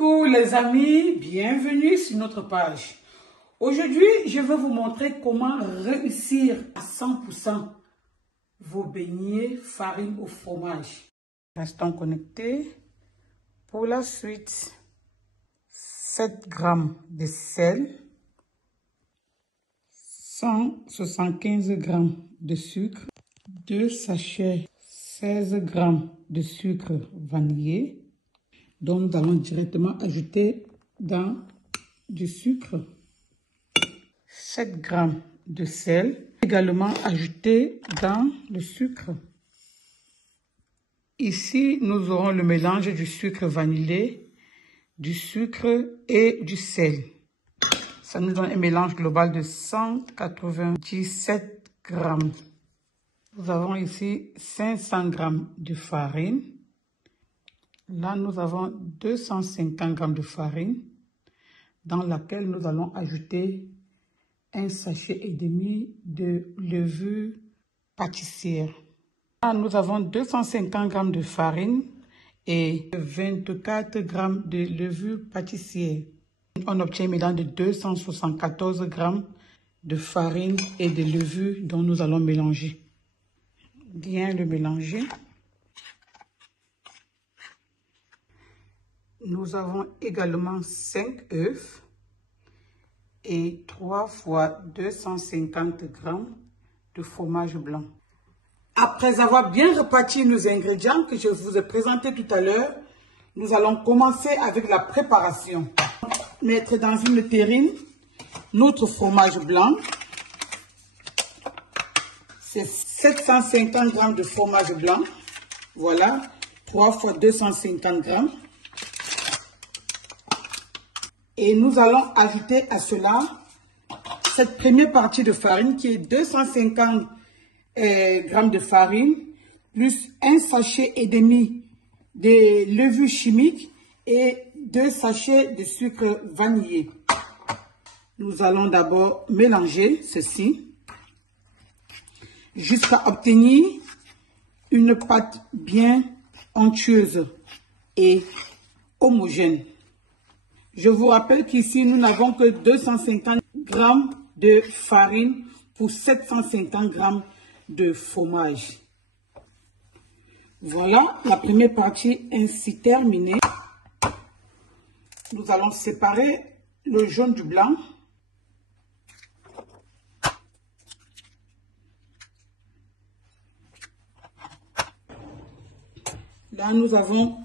Coucou les amis, bienvenue sur notre page. Aujourd'hui, je vais vous montrer comment réussir à 100% vos beignets farine au fromage. Restons connectés. Pour la suite, 7 g de sel, 175 g de sucre, 2 sachets 16 g de sucre vanillé. Donc, nous allons directement ajouter dans du sucre 7 g de sel. Également ajouter dans le sucre. Ici, nous aurons le mélange du sucre vanillé, du sucre et du sel. Ça nous donne un mélange global de 197 g. Nous avons ici 500 g de farine. Là, nous avons 250 g de farine dans laquelle nous allons ajouter un sachet et demi de levure pâtissière. Là, nous avons 250 g de farine et 24 g de levure pâtissière. On obtient un mélange de 274 g de farine et de levure dont nous allons mélanger. Bien le mélanger. Nous avons également 5 œufs et 3 fois 250 g de fromage blanc. Après avoir bien réparti nos ingrédients que je vous ai présentés tout à l'heure, nous allons commencer avec la préparation. Mettre dans une terrine notre fromage blanc. C'est 750 g de fromage blanc. Voilà, 3 fois 250 g. Et nous allons ajouter à cela cette première partie de farine qui est 250 g de farine plus un sachet et demi de levure chimique et 2 sachets de sucre vanillé. Nous allons d'abord mélanger ceci jusqu'à obtenir une pâte bien onctueuse et homogène. Je vous rappelle qu'ici, nous n'avons que 250 g de farine pour 750 g de fromage. Voilà la première partie ainsi terminée. Nous allons séparer le jaune du blanc. Là, nous avons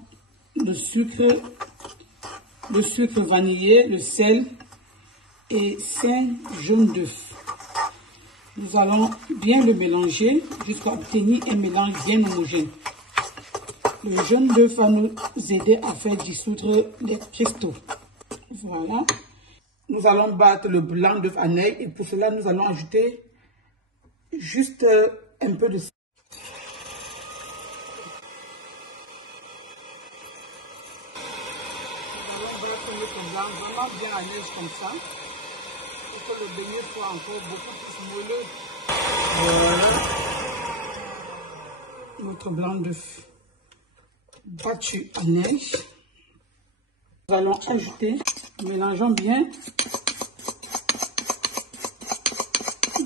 le sucre vanillé, le sel et 5 jaunes d'œufs. Nous allons bien le mélanger jusqu'à obtenir un mélange bien homogène. Le jaune d'œuf va nous aider à faire dissoudre les cristaux. Voilà. Nous allons battre le blanc d'œuf à neige et pour cela, nous allons ajouter juste un peu de sel. Vraiment bien à l'aise comme ça pour que le beignet soit encore beaucoup plus moelleux. Voilà notre blanc d'œuf battu à neige. Nous allons ajouter, mélangeons bien,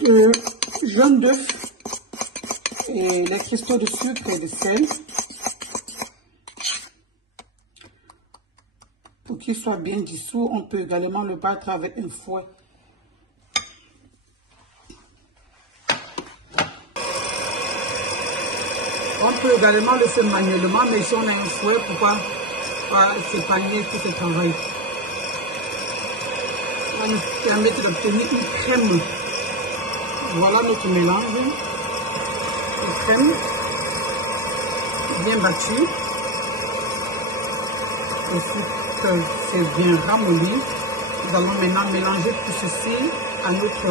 le jaune d'œuf et les cristaux de sucre et de sel. Pour qu'il soit bien dissous, on peut également le battre avec un fouet. On peut également le faire manuellement, mais si on a un fouet, pourquoi pas s'épargner tout ce travail. Ça va nous permettre d'obtenir une crème. Voilà notre mélange. Une crème bien battue. Le sucre c'est bien ramolli. Nous allons maintenant mélanger tout ceci à notre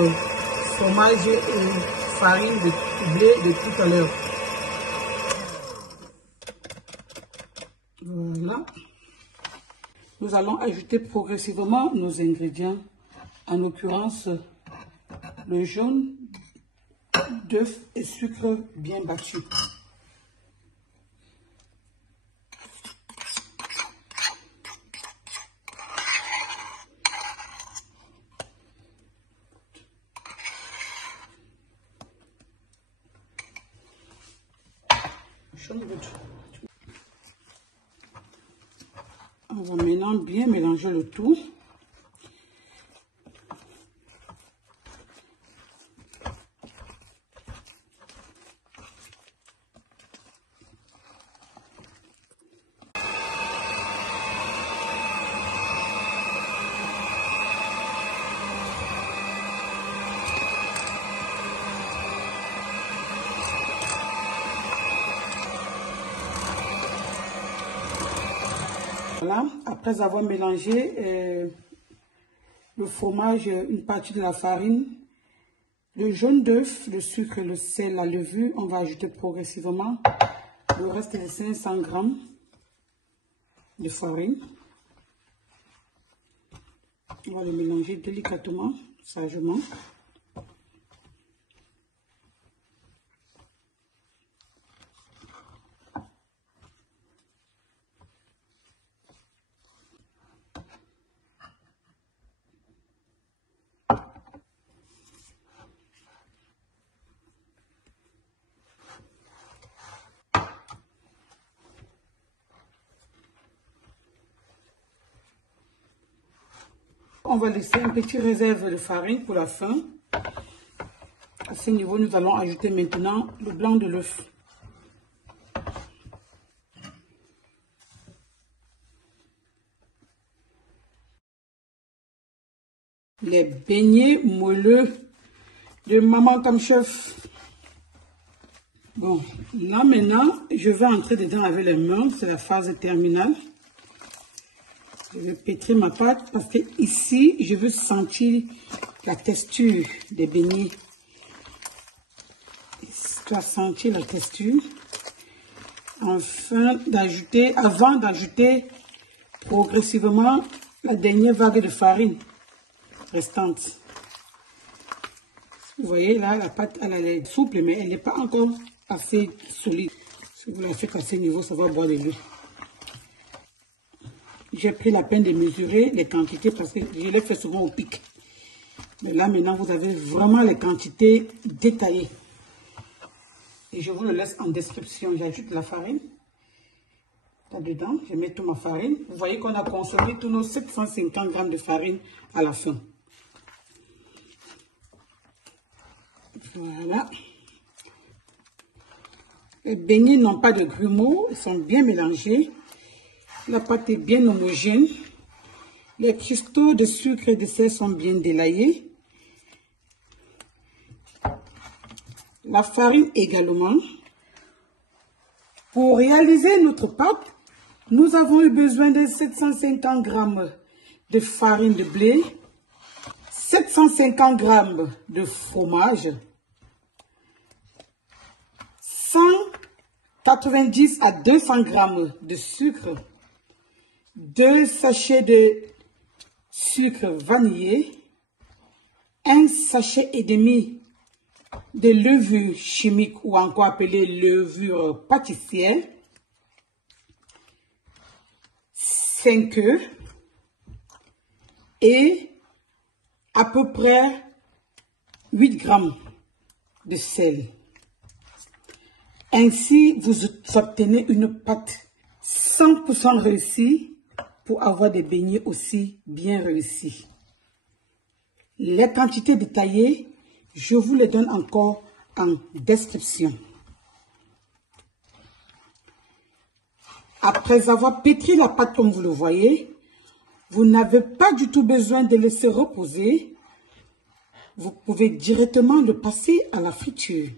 fromage et farine de blé de tout à l'heure. Voilà. Nous allons ajouter progressivement nos ingrédients, en l'occurrence le jaune d'œuf et sucre bien battu. On va maintenant bien mélanger le tout. Voilà, après avoir mélangé le fromage, une partie de la farine, le jaune d'œuf, le sucre, le sel, la levure, on va ajouter progressivement le reste des 500 g de farine. On va le mélanger délicatement, sagement. On va laisser un petit réserve de farine pour la fin. À ce niveau, nous allons ajouter maintenant le blanc de l'œuf. Les beignets moelleux de Maman Comme Chef. Bon, là maintenant, je vais entrer dedans avec les mains. C'est la phase terminale. Je vais pétrir ma pâte parce que ici, je veux sentir la texture des beignets. Tu dois sentir la texture. Enfin, avant d'ajouter progressivement la dernière vague de farine restante. Vous voyez là, la pâte, elle est souple, mais elle n'est pas encore assez solide. Si vous la faites à ce niveau, ça va boire de l'eau. J'ai pris la peine de mesurer les quantités parce que je les fais souvent au pic. Mais là, maintenant, vous avez vraiment les quantités détaillées. Et je vous le laisse en description. J'ajoute la farine. Là-dedans, je mets toute ma farine. Vous voyez qu'on a consommé tous nos 750 g de farine à la fin. Voilà. Les beignets n'ont pas de grumeaux. Ils sont bien mélangés. La pâte est bien homogène. Les cristaux de sucre et de sel sont bien délayés. La farine également. Pour réaliser notre pâte, nous avons eu besoin de 750 g de farine de blé, 750 g de fromage, 190 à 200 g de sucre, 2 sachets de sucre vanillé, 1 sachet et demi de levure chimique ou encore appelée levure pâtissière, 5 œufs et à peu près 8 g de sel. Ainsi, vous obtenez une pâte 100% réussie pour avoir des beignets aussi bien réussis. Les quantités détaillées, je vous les donne encore en description. Après avoir pétri la pâte comme vous le voyez, vous n'avez pas du tout besoin de laisser reposer. Vous pouvez directement le passer à la friture.